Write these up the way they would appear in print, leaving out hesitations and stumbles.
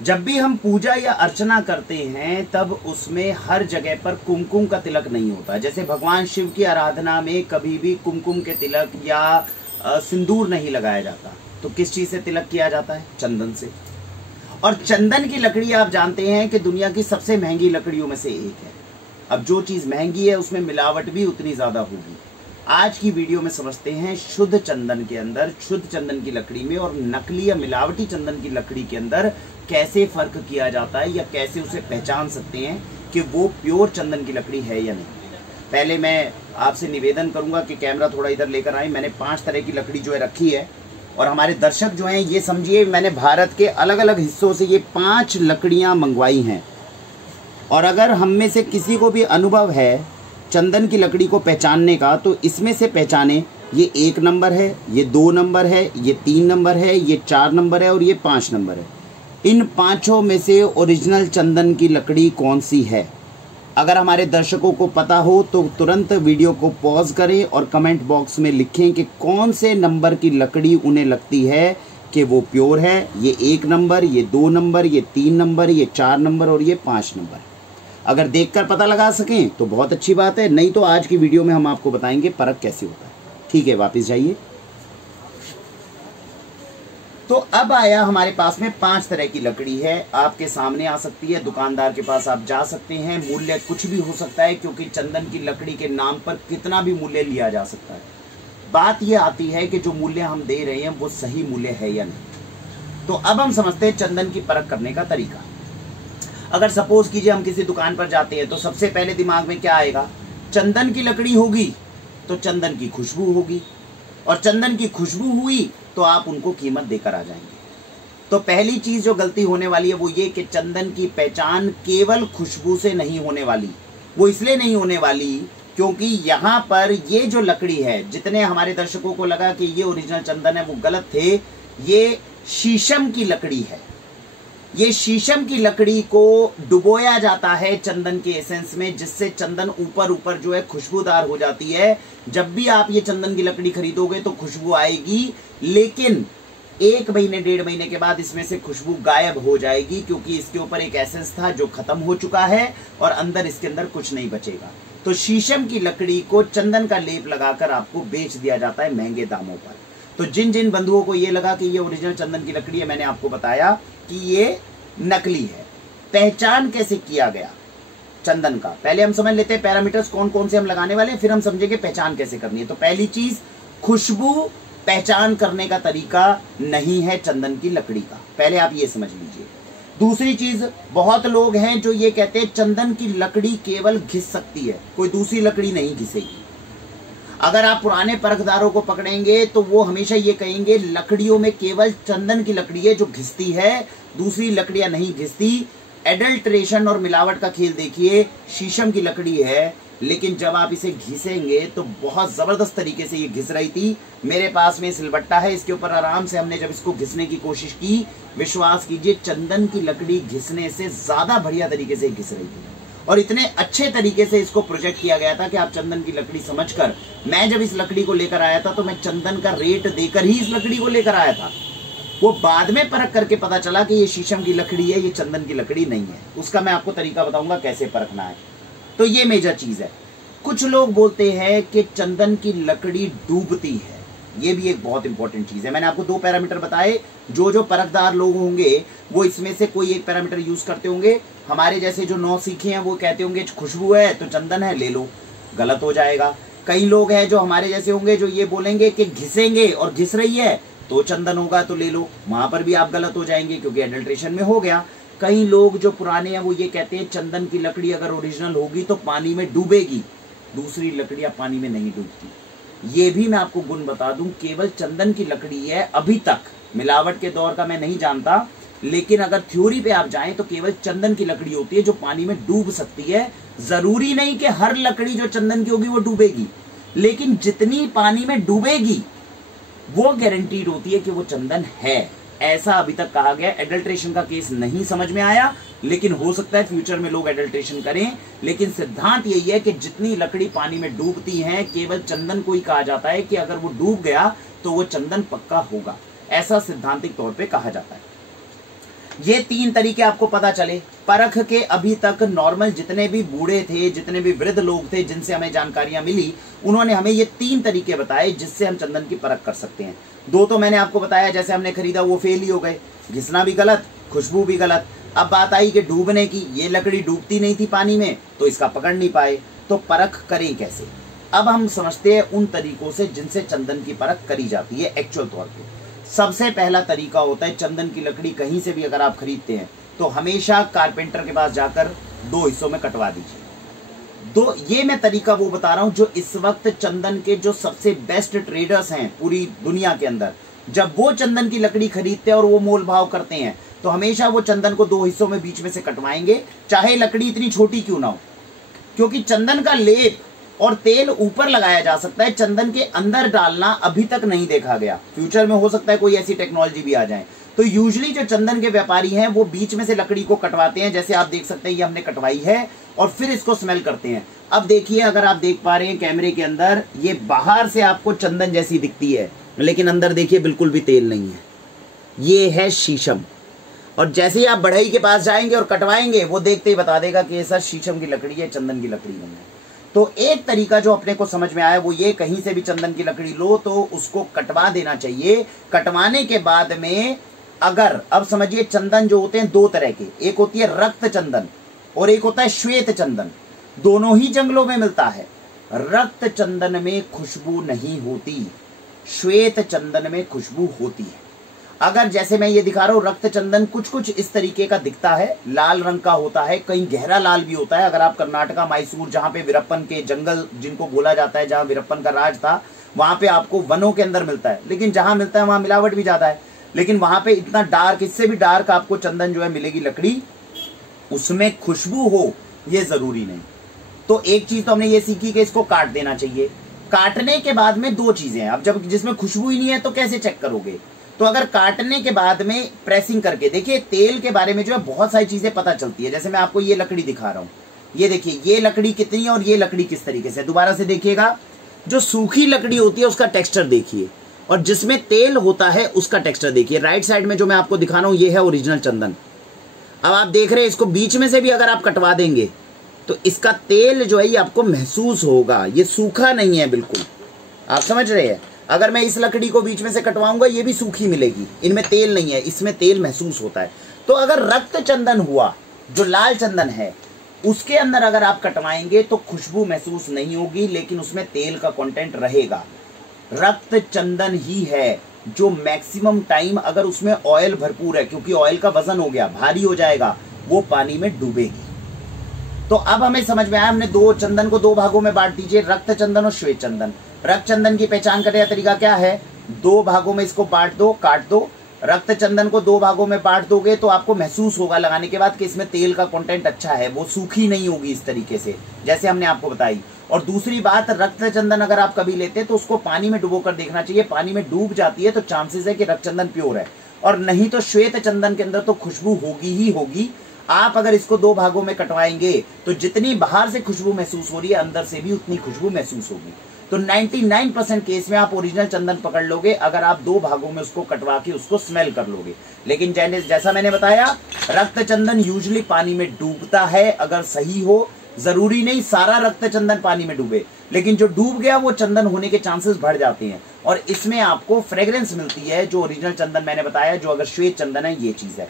जब भी हम पूजा या अर्चना करते हैं तब उसमें हर जगह पर कुमकुम का तिलक नहीं होता। जैसे भगवान शिव की आराधना में कभी भी कुमकुम के तिलक या सिंदूर नहीं लगाया जाता। तो किस चीज से तिलक किया जाता है? चंदन से। और चंदन की लकड़ी आप जानते हैं कि दुनिया की सबसे महंगी लकड़ियों में से एक है। अब जो चीज महंगी है उसमें मिलावट भी उतनी ज्यादा होगी। आज की वीडियो में समझते हैं शुद्ध चंदन के अंदर, शुद्ध चंदन की लकड़ी में और नकली या मिलावटी चंदन की लकड़ी के अंदर कैसे फर्क किया जाता है या कैसे उसे पहचान सकते हैं कि वो प्योर चंदन की लकड़ी है या नहीं। पहले मैं आपसे निवेदन करूंगा कि कैमरा थोड़ा इधर लेकर आए। मैंने 5 तरह की लकड़ी जो है रखी है और हमारे दर्शक जो हैं ये समझिए मैंने भारत के अलग अलग हिस्सों से ये 5 लकड़ियां मंगवाई हैं। और अगर हम में से किसी को भी अनुभव है चंदन की लकड़ी को पहचानने का तो इसमें से पहचाने। ये 1 नंबर है, ये 2 नंबर है, ये 3 नंबर है, ये 4 नंबर है और ये 5 नंबर है। इन 5 में से ओरिजिनल चंदन की लकड़ी कौन सी है? अगर हमारे दर्शकों को पता हो तो तुरंत वीडियो को पॉज करें और कमेंट बॉक्स में लिखें कि कौन से नंबर की लकड़ी उन्हें लगती है कि वो प्योर है। ये 1 नंबर, ये 2 नंबर, ये 3 नंबर, ये 4 नंबर और ये 5 नंबर। अगर देखकर पता लगा सकें तो बहुत अच्छी बात है, नहीं तो आज की वीडियो में हम आपको बताएंगे परख कैसे होता है। ठीक है, वापस जाइए। तो अब आया हमारे पास में 5 तरह की लकड़ी है, आपके सामने आ सकती है, दुकानदार के पास आप जा सकते हैं। मूल्य कुछ भी हो सकता है क्योंकि चंदन की लकड़ी के नाम पर कितना भी मूल्य लिया जा सकता है। बात यह आती है कि जो मूल्य हम दे रहे हैं वो सही मूल्य है या नहीं। तो अब हम समझते हैं चंदन की परख करने का तरीका। अगर सपोज कीजिए हम किसी दुकान पर जाते हैं तो सबसे पहले दिमाग में क्या आएगा? चंदन की लकड़ी होगी तो चंदन की खुशबू होगी, और चंदन की खुशबू हुई तो आप उनको कीमत देकर आ जाएंगे। तो पहली चीज जो गलती होने वाली है वो ये कि चंदन की पहचान केवल खुशबू से नहीं होने वाली। वो इसलिए नहीं होने वाली क्योंकि यहाँ पर ये जो लकड़ी है, जितने हमारे दर्शकों को लगा कि ये ओरिजिनल चंदन है वो गलत थे। ये शीशम की लकड़ी है। ये शीशम की लकड़ी को डुबोया जाता है चंदन के एसेंस में, जिससे चंदन ऊपर ऊपर जो है खुशबूदार हो जाती है। जब भी आप ये चंदन की लकड़ी खरीदोगे तो खुशबू आएगी, लेकिन 1 महीने 1.5 महीने के बाद इसमें से खुशबू गायब हो जाएगी क्योंकि इसके ऊपर एक एसेंस था जो खत्म हो चुका है और अंदर इसके अंदर कुछ नहीं बचेगा। तो शीशम की लकड़ी को चंदन का लेप लगाकर आपको बेच दिया जाता है महंगे दामों पर। तो जिन जिन बंधुओं को ये लगा कि ये ओरिजिनल चंदन की लकड़ी है, मैंने आपको बताया कि ये नकली है। पहचान कैसे किया गया चंदन का, पहले हम समझ लेते हैं पैरामीटर्स कौन कौन से हम लगाने वाले हैं, फिर हम समझेंगे पहचान कैसे करनी है। तो पहली चीज, खुशबू पहचान करने का तरीका नहीं है चंदन की लकड़ी का, पहले आप ये समझ लीजिए। दूसरी चीज, बहुत लोग हैं जो ये कहते हैं चंदन की लकड़ी केवल घिस सकती है, कोई दूसरी लकड़ी नहीं घिसेगी। अगर आप पुराने परखदारों को पकड़ेंगे तो वो हमेशा ये कहेंगे लकड़ियों में केवल चंदन की लकड़ी है जो घिसती है, दूसरी लकड़ियां नहीं घिसती। एडल्ट्रेशन और मिलावट का खेल देखिए। शीशम की लकड़ी है लेकिन जब आप इसे घिसेंगे तो बहुत जबरदस्त तरीके से ये घिस रही थी। मेरे पास में सिलबट्टा है, इसके ऊपर आराम से हमने जब इसको घिसने की कोशिश की, विश्वास कीजिए चंदन की लकड़ी घिसने से ज्यादा बढ़िया तरीके से घिस रही थी। और इतने अच्छे तरीके से इसको प्रोजेक्ट किया गया था कि आप चंदन की लकड़ी समझकर, मैं जब इस लकड़ी को लेकर आया था तो मैं चंदन का रेट देकर ही इस लकड़ी को लेकर आया था। वो बाद में परख करके पता चला कि ये शीशम की लकड़ी है, ये चंदन की लकड़ी नहीं है। उसका मैं आपको तरीका बताऊंगा कैसे परखना है। तो ये मेजर चीज है। कुछ लोग बोलते हैं कि चंदन की लकड़ी डूबती है, ये भी एक बहुत इंपॉर्टेंट चीज है। मैंने आपको 2 पैरामीटर बताए, जो जो परखदार लोग होंगे वो इसमें से कोई एक पैरामीटर यूज करते होंगे। हमारे जैसे जो 9 सीखे हैं वो कहते होंगे खुशबू है तो चंदन है, ले लो, गलत हो जाएगा। कई लोग हैं जो हमारे जैसे होंगे जो ये बोलेंगे कि घिसेंगे और घिस रही है तो चंदन होगा तो ले लो, वहां पर भी आप गलत हो जाएंगे क्योंकि एडल्ट्रेशन में हो गया। कई लोग जो पुराने हैं वो ये कहते हैं चंदन की लकड़ी अगर ओरिजिनल होगी तो पानी में डूबेगी, दूसरी लकड़ियां पानी में नहीं डूबती। ये भी मैं आपको गुण बता दूं, केवल चंदन की लकड़ी है। अभी तक मिलावट के दौर का मैं नहीं जानता, लेकिन अगर थ्योरी पे आप जाएं तो केवल चंदन की लकड़ी होती है जो पानी में डूब सकती है। जरूरी नहीं कि हर लकड़ी जो चंदन की होगी वो डूबेगी, लेकिन जितनी पानी में डूबेगी वो गारंटीड होती है कि वो चंदन है। ऐसा अभी तक कहा गया। एडल्ट्रेशन का केस नहीं समझ में आया, लेकिन हो सकता है फ्यूचर में लोग एडल्ट्रेशन करें। लेकिन सिद्धांत यही है कि जितनी लकड़ी पानी में डूबती है केवल चंदन को ही कहा जाता है कि अगर वो डूब गया तो वो चंदन पक्का होगा, ऐसा सिद्धांतिक तौर पे कहा जाता है। ये 3 तरीके आपको पता चले परख के। अभी तक नॉर्मल जितने भी बूढ़े थे, जितने भी वृद्ध लोग थे जिनसे हमें जानकारियां मिली, उन्होंने हमें ये 3 तरीके बताए जिससे हम चंदन की परख कर सकते हैं। 2 तो मैंने आपको बताया, जैसे हमने खरीदा वो फेल ही हो गए, घिसना भी गलत, खुशबू भी गलत। अब बात आई कि डूबने की, ये लकड़ी डूबती नहीं थी पानी में तो इसका पकड़ नहीं पाए, तो परख करें कैसे। अब हम समझते हैं उन तरीकों से जिनसे चंदन की परख करी जाती है एक्चुअल तौर पे। सबसे पहला तरीका होता है, चंदन की लकड़ी कहीं से भी अगर आप खरीदते हैं तो हमेशा कारपेंटर के पास जाकर 2 हिस्सों में कटवा दीजिए। ये मैं तरीका वो बता रहा हूं जो इस वक्त चंदन के जो सबसे बेस्ट ट्रेडर्स हैं पूरी दुनिया के अंदर, जब वो चंदन की लकड़ी खरीदते हैं और वो मोल भाव करते हैं तो हमेशा वो चंदन को 2 हिस्सों में बीच में से कटवाएंगे, चाहे लकड़ी इतनी छोटी क्यों ना हो। क्योंकि चंदन का लेप और तेल ऊपर लगाया जा सकता है, चंदन के अंदर डालना अभी तक नहीं देखा गया। फ्यूचर में हो सकता है कोई ऐसी टेक्नोलॉजी भी आ जाए। तो यूजुअली जो चंदन के व्यापारी हैं वो बीच में से लकड़ी को कटवाते हैं, जैसे आप देख सकते हैं ये हमने कटवाई है, और फिर इसको स्मेल करते हैं। अब देखिए, अगर आप देख पा रहे हैं कैमरे के अंदर, ये बाहर से आपको चंदन जैसी दिखती है लेकिन अंदर देखिए बिल्कुल भी तेल नहीं है। ये है शीशम। और जैसे ही आप बढ़ई के पास जाएंगे और कटवाएंगे, वो देखते ही बता देगा कि ये सर शीशम की लकड़ी है, चंदन की लकड़ी नहीं है। तो एक तरीका जो अपने को समझ में आया वो ये, कहीं से भी चंदन की लकड़ी लो तो उसको कटवा देना चाहिए। कटवाने के बाद में अगर, अब समझिए चंदन जो होते हैं 2 तरह के, एक होती है रक्त चंदन और एक होता है श्वेत चंदन। दोनों ही जंगलों में मिलता है। रक्त चंदन में खुशबू नहीं होती, श्वेत चंदन में खुशबू होती है। अगर जैसे मैं ये दिखा रहा हूं, रक्त चंदन कुछ कुछ इस तरीके का दिखता है, लाल रंग का होता है, कहीं गहरा लाल भी होता है। अगर आप कर्नाटका, मैसूर, जहां पे वीरप्पन के जंगल जिनको बोला जाता है, जहां वीरप्पन का राज था, वहां पे आपको वनों के अंदर मिलता है। लेकिन जहां मिलता है वहां मिलावट भी ज्यादा है, लेकिन वहां पे इतना डार्क, इससे भी डार्क आपको चंदन जो है मिलेगी लकड़ी, उसमें खुशबू हो ये जरूरी नहीं। तो एक चीज तो हमने ये सीखी कि इसको काट देना चाहिए। काटने के बाद में 2 चीजें हैं। अब जब जिसमें खुशबू ही नहीं है तो कैसे चेक करोगे। तो अगर काटने के बाद में प्रेसिंग करके देखिए, तेल के बारे में जो है बहुत सारी चीजें पता चलती है। जैसे मैं आपको ये लकड़ी दिखा रहा हूं, ये देखिए ये लकड़ी कितनी है और ये लकड़ी किस तरीके से। दोबारा से देखिएगा, जो सूखी लकड़ी होती है उसका टेक्सचर देखिए और जिसमें तेल होता है उसका टेक्सचर देखिए। राइट साइड में जो मैं आपको दिखा रहा हूं ये है ओरिजिनल चंदन। अब आप देख रहे हैं इसको बीच में से भी अगर आप कटवा देंगे तो इसका तेल जो है ये आपको महसूस होगा, ये सूखा नहीं है बिल्कुल। आप समझ रहे हैं। अगर मैं इस लकड़ी को बीच में से कटवाऊंगा ये भी सूखी मिलेगी, इनमें तेल नहीं है, इसमें तेल महसूस होता है। तो अगर रक्त चंदन हुआ, जो लाल चंदन है, उसके अंदर अगर आप कटवाएंगे तो खुशबू महसूस नहीं होगी, लेकिन उसमें तेल का कंटेंट रहेगा। रक्त चंदन ही है जो मैक्सिमम टाइम, अगर उसमें ऑयल भरपूर है, क्योंकि ऑयल का वजन हो गया, भारी हो जाएगा, वो पानी में डूबेगी। तो अब हमें समझ में आया, हमने 2 चंदन को 2 भागों में बांट दीजिए, रक्त चंदन और श्वेत चंदन। रक्त चंदन की पहचान करने का तरीका क्या है, 2 भागों में इसको बांट दो, काट दो। रक्त चंदन को 2 भागों में बांट दोगे तो आपको महसूस होगा लगाने के बाद कि इसमें तेल का कंटेंट अच्छा है, वो सूखी नहीं होगी इस तरीके से जैसे हमने आपको बताई। और दूसरी बात, रक्त चंदन अगर आप कभी लेते हैं तो उसको पानी में डुबो कर देखना चाहिए। पानी में डूब जाती है तो चांसेस है कि रक्त चंदन प्योर है, और नहीं तो श्वेत चंदन के अंदर तो खुशबू होगी ही होगी। आप अगर इसको 2 भागों में कटवाएंगे तो जितनी बाहर से खुशबू महसूस हो रही है, अंदर से भी उतनी खुशबू महसूस होगी। तो 99% केस में आप ओरिजिनल चंदन पकड़ लोगे अगर आप 2 भागों में उसको कटवा के उसको स्मेल कर लोगे। लेकिन जैसा मैंने बताया, रक्त चंदन यूजुअली पानी में डूबता है अगर सही हो। जरूरी नहीं सारा रक्त चंदन पानी में डूबे, लेकिन जो डूब गया वो चंदन होने के चांसेस बढ़ जाते हैं, और इसमें आपको फ्रेग्रेंस मिलती है जो ओरिजिनल चंदन मैंने बताया, जो अगर श्वेत चंदन है ये चीज है।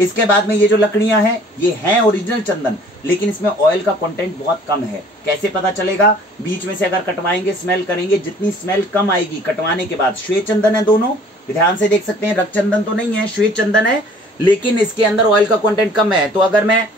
इसके बाद में ये जो लकड़ियां हैं ये हैं ओरिजिनल चंदन, लेकिन इसमें ऑयल का कंटेंट बहुत कम है। कैसे पता चलेगा, बीच में से अगर कटवाएंगे, स्मेल करेंगे, जितनी स्मेल कम आएगी कटवाने के बाद। श्वेत चंदन है दोनों, ध्यान से देख सकते हैं, रक्त चंदन तो नहीं है, श्वेत चंदन है, लेकिन इसके अंदर ऑयल का कंटेंट कम है। तो अगर मैं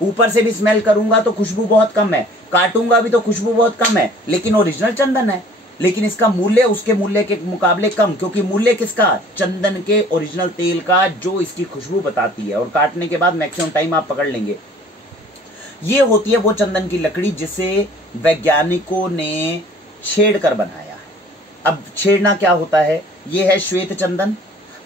ऊपर से भी स्मेल करूंगा तो खुशबू बहुत कम है, काटूंगा भी तो खुशबू बहुत कम है, लेकिन ओरिजिनल चंदन है। लेकिन इसका मूल्य उसके मूल्य के मुकाबले कम, क्योंकि मूल्य किसका, चंदन के ओरिजिनल तेल का, जो इसकी खुशबू बताती है, और काटने के बाद मैक्सिमम टाइम आप पकड़ लेंगे। ये होती है वो चंदन की लकड़ी जिसे वैज्ञानिकों ने छेड़ कर बनाया है। अब छेड़ना क्या होता है, ये है श्वेत चंदन।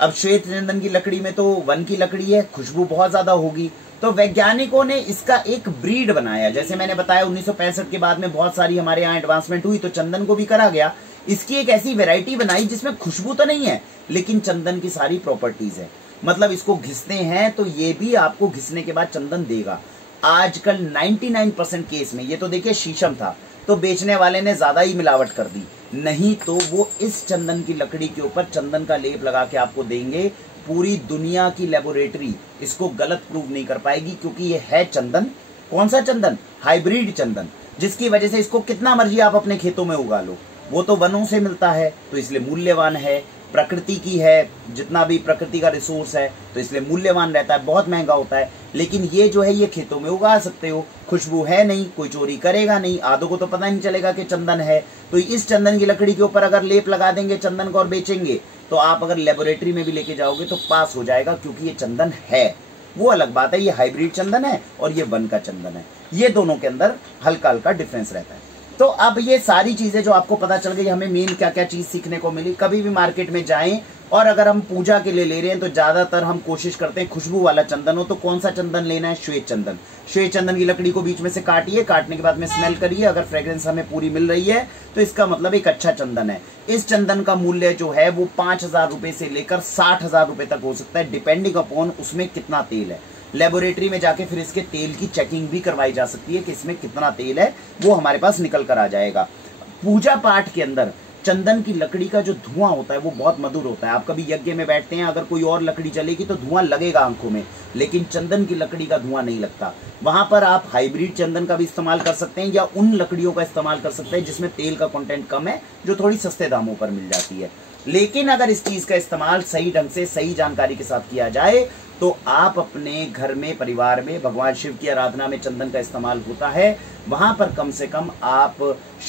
अब श्वेत चंदन की लकड़ी में तो वन की लकड़ी है, खुशबू बहुत ज्यादा होगी, तो वैज्ञानिकों ने इसका एक ब्रीड बनाया। जैसे मैंने बताया 1965 के बाद में बहुत सारी हमारे यहाँ एडवांसमेंट हुई तो चंदन को भी करा गया। इसकी एक ऐसी वैरायटी बनाई जिसमें खुशबू तो नहीं है लेकिन चंदन की सारी प्रॉपर्टीज है। मतलब इसको घिसते हैं तो ये भी आपको घिसने के बाद चंदन देगा। आजकल 99% केस में, ये तो देखिए शीशम था तो बेचने वाले ने ज्यादा ही मिलावट कर दी, नहीं तो वो इस चंदन की लकड़ी के ऊपर चंदन का लेप लगा के आपको देंगे। पूरी दुनिया की लेबोरेटरी इसको गलत प्रूव नहीं कर पाएगी, क्योंकि ये है चंदन। कौन सा चंदन? हाइब्रिड चंदन, जिसकी वजह से इसको कितना मर्जी आप अपने खेतों में उगा लो, वो तो वनों से मिलता है तो इसलिए मूल्यवान है, प्रकृति की है, जितना भी प्रकृति का रिसोर्स है तो इसलिए मूल्यवान रहता है, बहुत महंगा होता है। लेकिन ये जो है ये खेतों में उगा सकते हो, खुशबू है नहीं, कोई चोरी करेगा नहीं, आधों को तो पता नहीं चलेगा कि चंदन है। तो इस चंदन की लकड़ी के ऊपर अगर लेप लगा देंगे चंदन को और बेचेंगे तो आप अगर लेबोरेटरी में भी लेके जाओगे तो पास हो जाएगा, क्योंकि ये चंदन है। वो अलग बात है, ये हाइब्रिड चंदन है और ये वन का चंदन है, ये दोनों के अंदर हल्का हल्का डिफरेंस रहता है। तो अब ये सारी चीजें जो आपको पता चल गई, हमें मेन क्या क्या चीज सीखने को मिली। कभी भी मार्केट में जाएं और अगर हम पूजा के लिए ले रहे हैं तो ज्यादातर हम कोशिश करते हैं खुशबू वाला चंदन हो। तो कौन सा चंदन लेना है? श्वेत चंदन। श्वेत चंदन की लकड़ी को बीच में से काटिए, काटने के बाद में स्मेल करिए, अगर फ्रेग्रेंस हमें पूरी मिल रही है तो इसका मतलब एक अच्छा चंदन है। इस चंदन का मूल्य जो है वो 5,000 रुपए से लेकर 60,000 रुपए तक हो सकता है, डिपेंडिंग अपॉन उसमें कितना तेल है। लेबोरेटरी में जाके फिर इसके तेल की चेकिंग भी करवाई जा सकती है कि इसमें कितना तेल है, वो हमारे पास निकल कर आ जाएगा। पूजा पाठ के अंदर चंदन की लकड़ी का जो धुआं होता है वो बहुत मधुर होता है। आप कभी यज्ञ में बैठते हैं, अगर कोई और लकड़ी जलेगी तो धुआं लगेगा आंखों में, लेकिन चंदन की लकड़ी का धुआं नहीं लगता। वहां पर आप हाइब्रिड चंदन का भी इस्तेमाल कर सकते हैं या उन लकड़ियों का इस्तेमाल कर सकते हैं जिसमें तेल का कंटेंट कम है, जो थोड़ी सस्ते दामों पर मिल जाती है। लेकिन अगर इस चीज का इस्तेमाल सही ढंग से, सही जानकारी के साथ किया जाए तो आप अपने घर में, परिवार में भगवान शिव की आराधना में चंदन का इस्तेमाल होता है, वहां पर कम से कम आप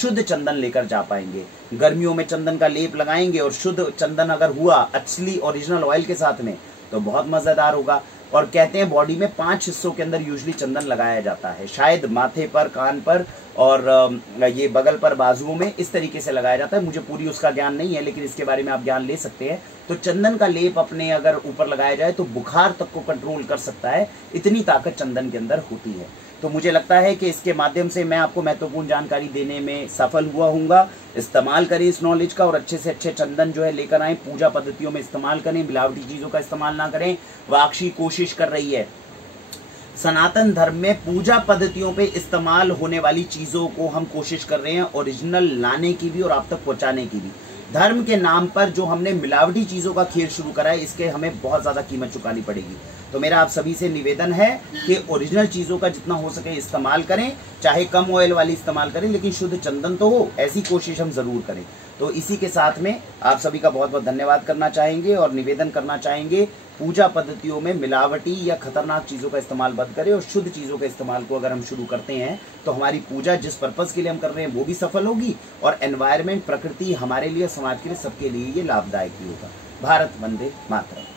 शुद्ध चंदन लेकर जा पाएंगे। गर्मियों में चंदन का लेप लगाएंगे और शुद्ध चंदन अगर हुआ असली ओरिजिनल ऑयल के साथ में तो बहुत मजेदार होगा। और कहते हैं बॉडी में 5 हिस्सों के अंदर यूजली चंदन लगाया जाता है, शायद माथे पर, कान पर और ये बगल पर, बाजुओं में, इस तरीके से लगाया जाता है। मुझे पूरी उसका ज्ञान नहीं है, लेकिन इसके बारे में आप ज्ञान ले सकते हैं। तो चंदन का लेप अपने अगर ऊपर लगाया जाए तो बुखार तक को कंट्रोल कर सकता है, इतनी ताकत चंदन के अंदर होती है। तो मुझे लगता है कि इसके माध्यम से मैं आपको महत्वपूर्ण जानकारी देने में सफल हुआ हूँगा। इस्तेमाल करें इस नॉलेज का और अच्छे से अच्छे चंदन जो है लेकर आए, पूजा पद्धतियों में इस्तेमाल करें, मिलावटी चीजों का इस्तेमाल ना करें। वाक्षी कोशिश कर रही है सनातन धर्म में पूजा पद्धतियों पे इस्तेमाल होने वाली चीजों को हम कोशिश कर रहे हैं ओरिजिनल लाने की भी और आप तक पहुंचाने की भी। धर्म के नाम पर जो हमने मिलावटी चीजों का खेल शुरू करा है, इसके हमें बहुत ज्यादा कीमत चुकानी पड़ेगी। तो मेरा आप सभी से निवेदन है कि ओरिजिनल चीजों का जितना हो सके इस्तेमाल करें, चाहे कम ऑयल वाली इस्तेमाल करें, लेकिन शुद्ध चंदन तो हो, ऐसी कोशिश हम जरूर करें। तो इसी के साथ में आप सभी का बहुत बहुत धन्यवाद करना चाहेंगे और निवेदन करना चाहेंगे, पूजा पद्धतियों में मिलावटी या खतरनाक चीजों का इस्तेमाल बंद करें और शुद्ध चीजों के इस्तेमाल को अगर हम शुरू करते हैं तो हमारी पूजा जिस पर्पज के लिए हम कर रहे हैं वो भी सफल होगी और एनवायरमेंट, प्रकृति हमारे लिए, समाज के लिए, सबके लिए ये लाभदायक ही होगा। भारत वंदे मातरम।